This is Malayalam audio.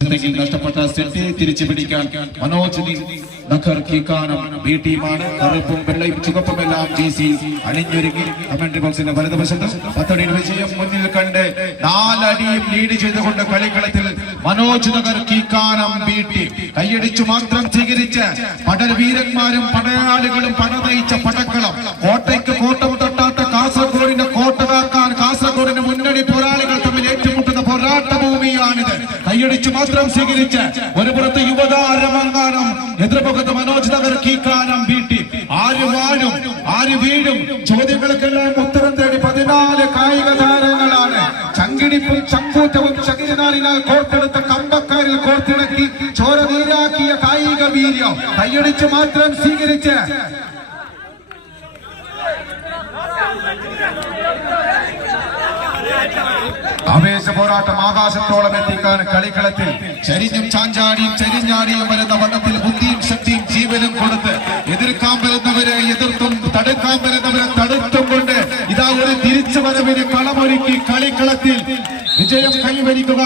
ിൽ നഷ്ടപ്പെട്ട സെറ്റ് തിരിച്ചു പിടിക്കാൻ മനോജ് നഖർ കീക്കാനം ബി ടീമാണ്. കറുപ്പും വെള്ളയും ചുവപ്പുമെല്ലാം ജി സി അണിഞ്ഞൊരുങ്ങി കമന്ററി ബോക്സിന്റെ വലതുവശത്ത് പത്തടിയുടെ വിജയം മുന്നിൽ കണ്ട് നാലടിയും ലീഡ് ചെയ്തുകൊണ്ട് കളിക്കളത്തിൽ മനോജ് നഗർ കീക്കാനം ബി ടീം കൈയടിച്ചു മാത്രം സ്വീകരിച്ച് പടൽ വീരന്മാരും പടയാളികളും പടനയിച്ച പടക്കളം. കോട്ടയ്ക്ക് കോട്ടം തട്ടാത്ത കാസർഗോഡിന്റെ കോട്ട കാസർഗോഡിന്റെ മുന്നണി പോരാളികൾ തമ്മിൽ ഏറ്റുമുട്ടുന്ന പോരാട്ട ഭൂമിയാണിത് കൈയടിച്ചു മാത്രം സ്വീകരിച്ച് ഒരു പുറത്ത് യുവതാരമങ്ങാനം എതിർമുഖത്ത് മനോജ് നഗർ കീക്കാനം വീട്ടി. ആര് വാഴും ആര് വീഴും? ചോദ്യങ്ങൾക്കെല്ലാം ഉത്തരം തേടി പതിനാല് കായിക താരങ്ങളാണ്. ചങ്കിടിപ്പും ചങ്കൂറ്റവും ചകിരിനാലിനാൽ കോർത്തെടുത്ത കമ്പക്കാരിൽ കോർത്തിണക്കി ചോര നീരാക്കിയ കായിക വീര്യം. കൈയടിച്ച് മാത്രം സ്വീകരിച്ച് ആവേശ പോരാട്ടം ആകാശത്തോളം എത്തിക്കാൻ കളിക്കളത്തിൽ ചരിഞ്ഞും ചാഞ്ചാടിയും ചരിഞ്ഞാടിയും വരുന്ന വണ്ണത്തിൽ ബുദ്ധിയും ശക്തിയും ജീവനും കൊടുത്ത് എതിർക്കാൻ വരുന്നവരെ എതിർത്തും തടുക്കാൻ വരുന്നവരെ തടുത്തും കൊണ്ട് ഇതാ ഒരു തിരിച്ചു വരവിന് കളമൊരുക്കി കളിക്കളത്തിൽ വിജയം കൈവരിക്കുക